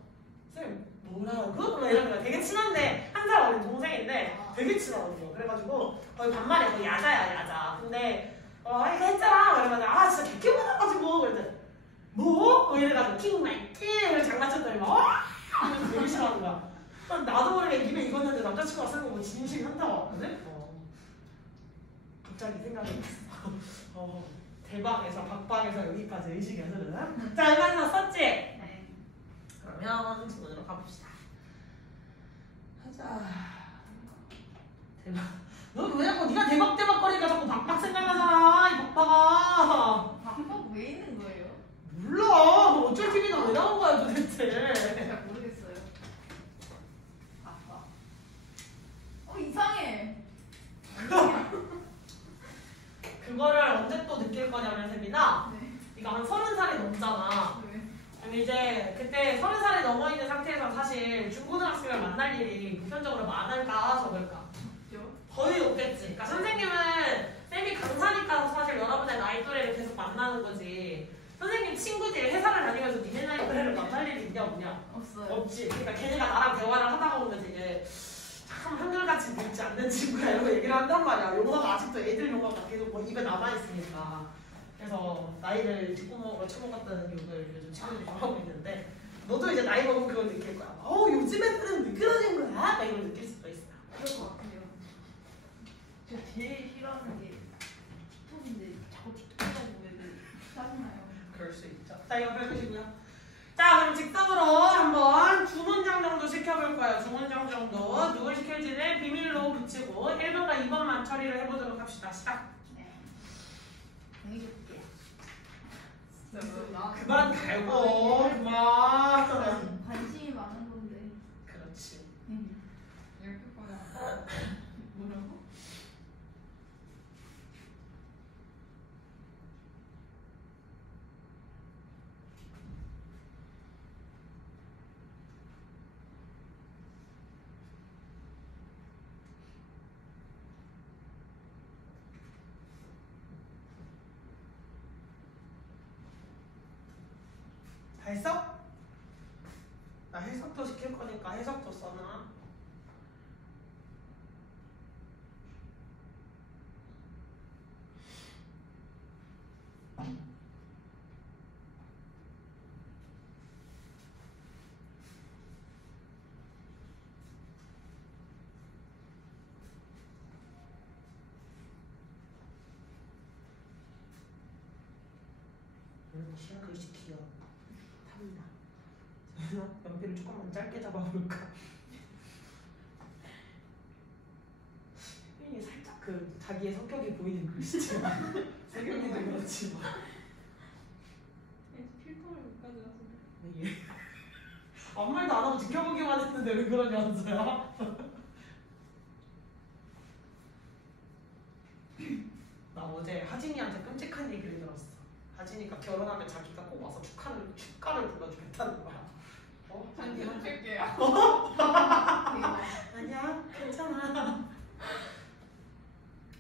쌤 뭐라고? 막 이러면 되게 친한데 한 살 어린 동생인데 되게 친하거든요. 그래가지고 거의 반말이야. 거의 야자야 야자. 근데 이거 했잖아. 그래가지고 아 진짜 개끼 많아가지고 그랬더니 뭐? 이래가지고 킹 마이 킹을 장난쳤더니 막 이러면서 되게 싫어하는 거야. 나도 모르게 입에 익었는데 남자친구가 쓰는 거 뭐 진심 한다고 왔거든? 갑자기 생각이 났어. 대박에서 박박에서 여기까지 의식이 오늘은. 자, 이만서 썼지? 네. 그러면 질문으로 가봅시다. 하자. 대박. 너 왜 자꾸 네가 대박대박거리니까 자꾸 박박 생각나잖아. 이 박박아. 방법 왜 있는 거예요? 몰라. 어쩔 TV는 왜 나온 거야 도대체. 잘 모르겠어요. 아빠. 이상해. 그거를 언제 또 느낄 거냐면 세빈아. 네. 네가 한 30살이 넘잖아. 네. 근데 이제 그때 30살이 넘어 있는 상태에서 사실 중고등학생을 만날 일이 보편적으로 많을까 적을까? 없죠. 거의 없겠지. 그러니까 선생님은 쌤이 강사니까 사실 여러분의 나이 또래를 계속 만나는 거지. 선생님 친구들이 회사를 다니면서 니네 나이 또래를 만날 일이 있냐 없냐? 없어요. 없지. 그러니까 걔네가 나랑 대화를 하다가 보면 되게 참 한결같이 늙지 않는 친구야 이러고 얘기를 한단 말이야. 용어가 아직도 애들 용어가 계속 뭐 입에 남아있으니까. 그래서 나이를 뒷구멍으로 쳐먹었다는 욕을 요즘 친구들이 좀 하고 있는데 너도 이제 나이 먹으면 그걸 느낄 거야. 요즘 애들은 미끄러진 거야? 막 이걸 느낄 수도 있어. 그럴 것 같아요. 제가 제일 싫어하는 게 틱톡인데 자꾸 틱톡 해가지고 애들 짜증나요. 그럴 수 있죠. 자, 이거 펼치시고요. 자, 그럼 직접으로 한번 두 문장 정도 시켜볼 거예요. 두 문장 정도. 누굴 시킬지는 비밀로 붙이고 1번과 2번만 처리를 해보도록 합시다. 시작. 네. 정리 줄게요. 그만 갈고 그만. 관심이 많은 건데. 그렇지. 이렇게 거야. 뭐라고? 다 했어? 나 해석도 시킬 거니까 해석도 써놔. 시간 글씨 귀여워. 탑니다. 연필을 조금만 짧게 잡아볼까? 혜민이 살짝 그 자기의 성격이 보이는 글씨지. 세경이도 그렇지 뭐. 필터를 못 가져와서. 예. 아무 말도 안 하고 지켜보기만 했는데 왜 그러냐면서요? 나 어제 하진이한테 끔찍한 얘기를 들었어. 하진이가 결혼하면 자기가 꼭 와서 축가를 불러주겠다는 거야. 잔디 해줄게요. 아니야, 괜찮아.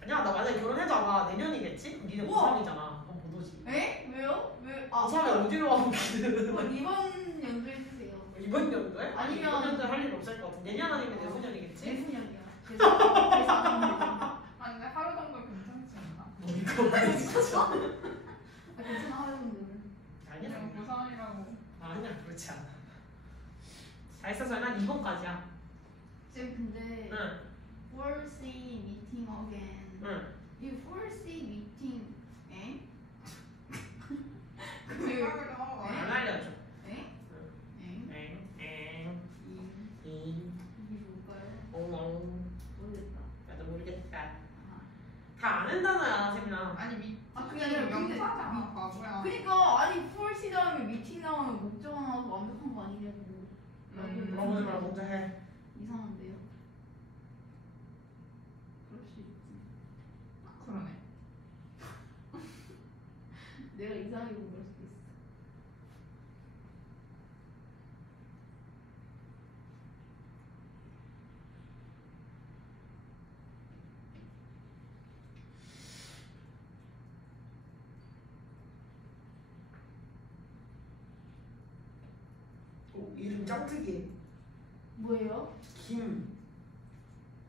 아니야, 나 만약에 결혼해도 아마 내년이겠지? 니네 고3이잖아. 그럼 못 오지. 에? 왜요? 왜? 고3에 어디로 와보기는. 이번 연도에 주세요. 이번 연도에? 아니면- 이번 연도에 할 일 없을 것 같은데. 내년 아니면 내후년이겠지? 재수년이야. 재수년. 아 근데 하루 정도 괜찮지 않나? 뭐 이거 진짜. 괜찮아 하루 정도는. 아니야. 그냥 고3이라고. 아니야, 그렇지 않아. 다 있어서 한 2번까지야. 쌤 근데 응, foresee meeting again. 응. 이 foresee meeting 에? 생각을 하고 안 와. 알려줘. 에? 에? 엥, 이게 뭘까요? 엉엉. 모르겠다. 나도 모르겠다. 아. 다 아는 단어야, 세민아. 아니 미. 그게 아니라 근데 명사잖아 바보야. 그니까 아니 foresee 다음에 meeting 나오면 목적어 나와서 완벽한 거 아니냐고. 물어보지 말고 먼저 해. 이상한데요? 그럴 수 있지. 그러네. 내가 이상하게 본 걸 수도 있어. 오, 이름 짱 특이해. 뭐예요? 김.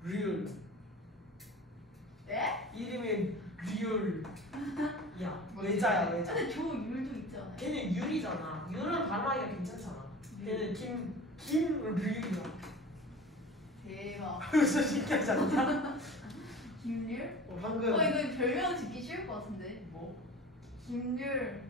리얼. 네? 이름이 리얼. 야, 외자야, 외자. 근데 조율도 있잖아요. 걔는 율이잖아. 율은 발음하기가 괜찮잖아. 걔는 김리율이야. 대박. 진짜 신기하지 않냐? 김률? 방금 이거 별명 짓기 쉬울 것 같은데. 뭐? 김률.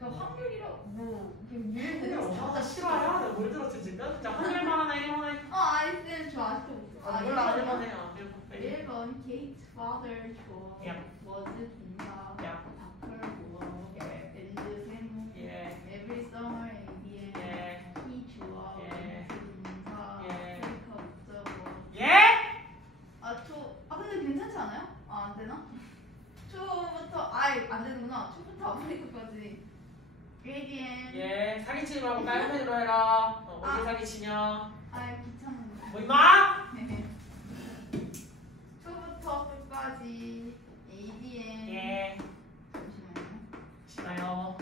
확률이라고 뭐 김률 되는 아, 싫어요? 내가 뭘 들었지 지금? 진짜 확률만 하나 1번 해. 아이쌤 저 아직도 못. 몰라 1번 해요. 1번 Kate's father 주어 Yep. was 동사 Yep. 다클 주어 Yeah. and 세모 Yeah. every summer ABM 예. he 주어 Yeah. 동사 Yeah. 아프리카 목적어 예? 근데 괜찮지 않아요? 안 되나? 초부터 안 되는구나. 초부터 아프리카까지 ABM 예. 사기치지 말고 깔끔해로 해라. 어디 사기치냐? 귀찮은데. 뭐 임마? 초부터 끝까지 ABM 예. 잠시만요. 싫어요.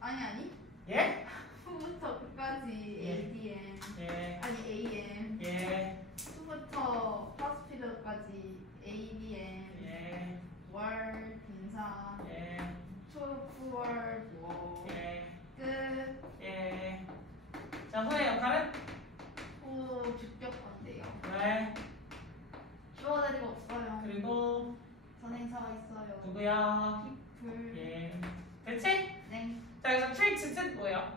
아니 예? 초부터 끝까지 예. ADM 예. 아니 AM 예. 초부터 hospital까지 ABM 예. 월 동사 예. 초 9월 뭐 예. 끝 예. 자, 후의 역할은? 후 주격관대요. 왜? 주어 자리가 없어요. 그리고 선행사가 있어요. 누구야? people 예. 됐지? 네 자, 여기서 treat 뜻 뭐야?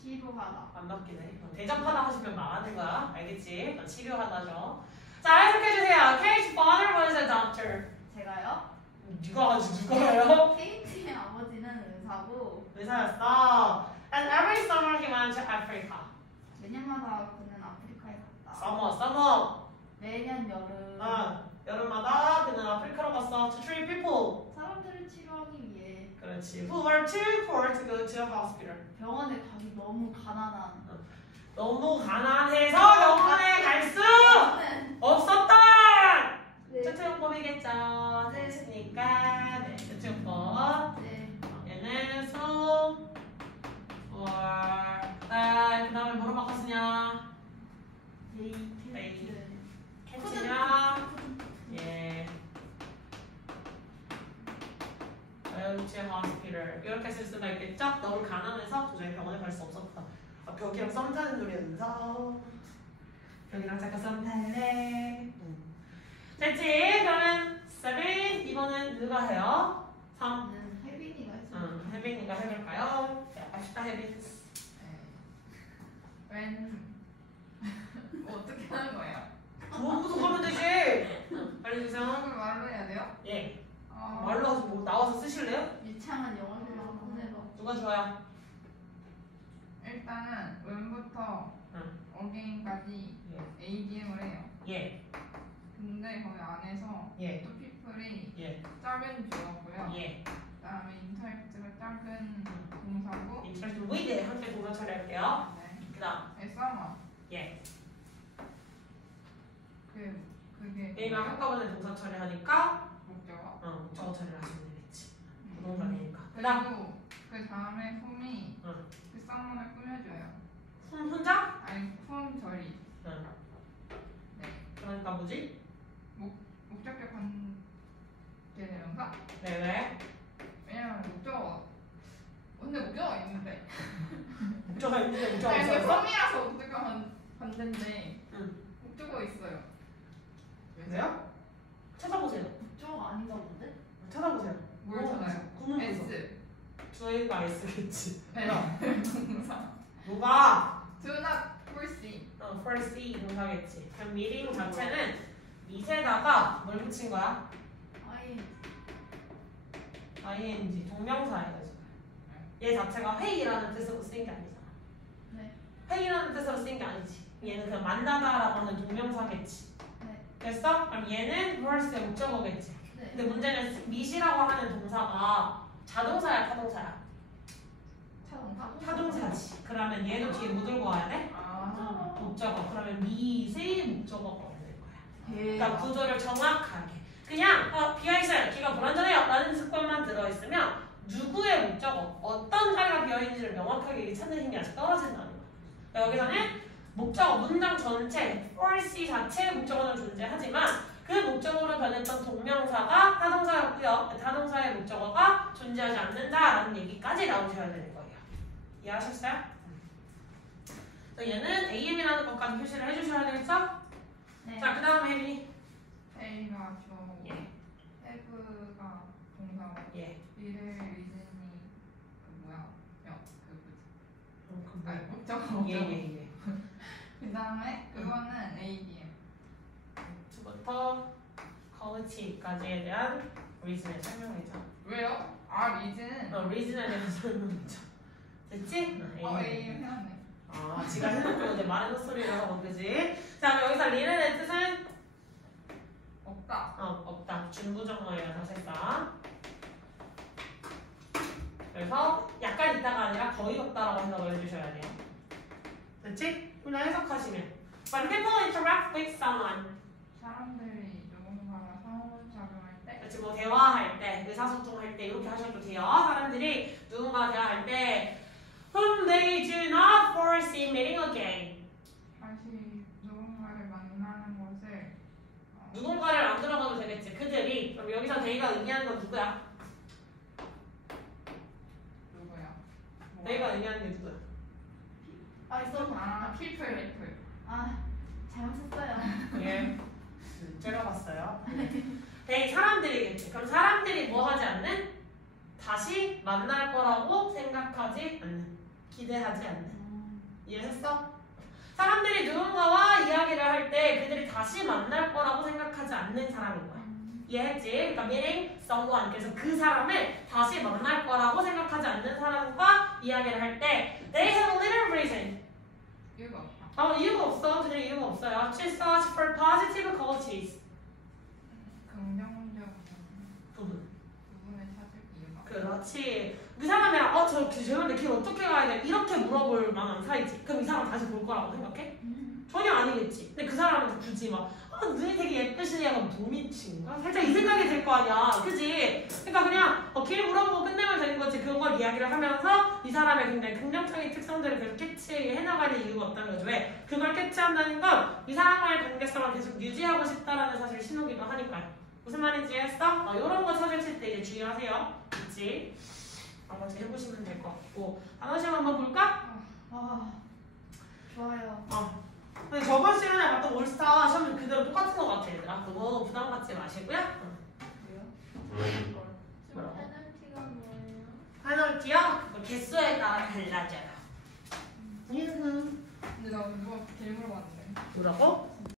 치료하다. 안 맞긴 해. 대접하다 하시면 망하는 거야. 알겠지? 치료하다죠. 자, 해석해주세요. Kate's father was a doctor. 제가요? 누가 하지? 누가요? 케이트의 아버지는 의사고 의사였어. And every summer he went to Africa. 매년마다 그는 아프리카에 갔다. Summer. 매년 여름 여름마다 그는 아프리카로 갔어. To treat people. 사람들을 치료하기 위해 그렇지. Who were too poor to go to a hospital. 병원에 가기 너무 가난한 너무 가난해서 병원에 갈 수 없었던 네. 초트용법이겠죠. 네. 됐으니까 네, 초트용법. 네. 얘는 so for 그 다음에 뭐로 바꿨으냐? 데이트 캔치냐? 예. to hospital 이렇게 쓸 수가 있겠죠? 너무 가난해서 도저히 병원에 갈 수 없었다. 벽이랑 썸 타는 놀이였는서 벽이랑 잠깐 썸 탈래. 됐지? 그러면 7 이번엔 누가 해요? 3 혜빈이가 했어. 혜빈이가 해볼까요? 자, 갑시다 혜빈. 어떻게 하는 거예요? 뭐 구속하면 되지. 빨리 주세요. 한국을 말로 해야 돼요? 예. 말로 하서 뭐 나와서 쓰실래요? 유창한 영어 실력 한번 해봐. 누가 좋아요? 일단은 when부터 again까지 ADM을 해요. 예. 근데 거기 안에서 예. to people이 예. 짧은 주어고요. 예. 그다음에 interact가 작은 동사고. 인터랙티브 with 함께 동사 처리할게요. 네. 그다음 summer. 예. 그게 얘가 한꺼번에 동사 처리하니까 목적어. 목적어 처리를 하시면 되겠지. 부동산이니까. 그다음 그리고 그 다음에 whom이 응. 그 썸머를 꾸며줘요. 혼자? 아니 whom 저리. 응. 네. 그러니까 뭐지? 목적격 관계대명사. 네 왜? 왜냐면 목적어. 근데 목적어가 있는데. 목적어 있는데 목적어 아니 근데 없었어? whom이라서 목적격 관계인데. 응. 목적어 있어요. 왜요? 찾아보세요. 목적어가 아닌가 본데? 찾아보세요. 뭘 찾아요? 구문 분석. S. 저희가 S겠지. 네. 동사. 뭐가? Do not foresee. first C 동사겠지. 그럼 meeting 자체는 밑에다가 뭘 붙인 거야? ing 동명사예요. 얘 자체가 회의라는 뜻으로 쓰인 게 아니잖아. 네. 회의라는 뜻으로 쓰인 게 아니지. 얘는 그냥 만나다라고 하는 동명사겠지. 네. 됐어? 그럼 얘는 first의 목적어겠지. 네. 근데 문제는 meet이라고 하는 동사가 자동사야, 타동사야? 차동사? 타동사지. 그러면 얘도 뒤에 뭐 들고 와야 돼? 아. 목적어. 그러면 meet의 목적어가 없는 거야. 그러니까 대박. 구조를 정확하게 그냥 비어있어요. 귀가 불안정해요 라는 습관만 들어있으면 누구의 목적어 어떤 자리가 비어있는지를 명확하게 찾는 힘이 아직 떨어진다는 거야. 그러니까 여기서는 목적어 문장 전체 for C 자체의 목적어는 존재하지만 그 목적어로 변했던 동명사가 타동사였고요. 타동사의 목적어가 존재하지 않는다라는 얘기까지 나오셔야 되는 거예요. 이해하셨어요? 얘는 AM이라는 것까지 표시를 해주셔야 되겠죠? 네. 자, 그 다음에 혜린이. A가 주어고 예. have가 동사고 예. 미래 리즈니 그 뭐야? 그 아니 목적어 예. 그 다음에 그거는 ADM 부터 quality까지에 대한 reason을 설명해줘. 왜요? 아 리즈는 reason에 대해서 설명해줘. 됐지? AM 해놨네 지가 해놓고 이제 말하는 소리라서 그지? 자, 그럼 여기서 리는의 뜻은? 없다 없다. 준부정어예요, 사실상. 그래서 약간 있다가 아니라 거의 없다라고 생각을 해주셔야 돼요. 됐지? 그냥 해석하시면. When people interact with someone. 사람들이 누군가랑 상호작용할 때 그렇지, 뭐 대화할 때, 의사소통할 때 이렇게 하셔도 돼요. 사람들이 누군가 대화할 때 whom they do not foresee meeting again. 다시 누군가를 만나는 것을 누군가를 안 들어가도 되겠지. 그들이. 그럼 여기서 they가 의미하는 건 누구야? 누구야? they가 의미하는 게 누구야? people 잘못 썼어요. 예. 째려봤어요. they 사람들이겠지. 그럼 사람들이 뭐 하지 않는? 다시 만날 거라고 생각하지 않는. 기대하지 않는. 이해했어? 사람들이 누군가와 이야기를 할 때 그들이 다시 만날 거라고 생각하지 않는 사람인 거야. 이해했지? 그러니까 meaning someone. 그래서 그 사람을 다시 만날 거라고 생각하지 않는 사람과 이야기를 할 때 they have little reason. 이유가 없다 이유가 없어. 그냥 이유가 없어요. To search for positive qualities. 긍정적 부분. 부분을 찾을 이유가 그렇지. 그 사람이랑 저 죄송한데 걔 어떻게 가야 돼? 이렇게 물어볼 만한 사이지. 그럼 이 사람 다시 볼 거라고 생각해? 전혀 아니겠지. 근데 그 사람은 굳이 막 눈이 되게 예쁘시냐고 도미친가? 살짝 이 생각이 들 거 아니야. 그지? 그러니까 그냥 길 물어보고 끝내면 되는 거지. 그걸 이야기를 하면서 이 사람의 굉장히 긍정적인 특성들을 계속 캐치해 나가는 이유가 없다는 거죠. 왜? 그걸 캐치한다는 건 이 사람과의 관계성을 계속 유지하고 싶다라는 사실 신호기도 하니까요. 무슨 말인지 했어? 이런 거 찾으실 때 이제 주의하세요. 그치? 한번 해보시면 될 것 같고. 단어 시험 한번 볼까? 좋아요. 근데 저번 시간에 봤던 올스타 시험은 그대로 똑같은 것 같아, 얘들아. 그거 부담 갖지 마시고요. 왜요? 뭐라고? 페널티가 뭐예요? 페널티요? 그 개수에 따라 달라져요. 근데 나 누가 제일 물어봤는데 뭐라고?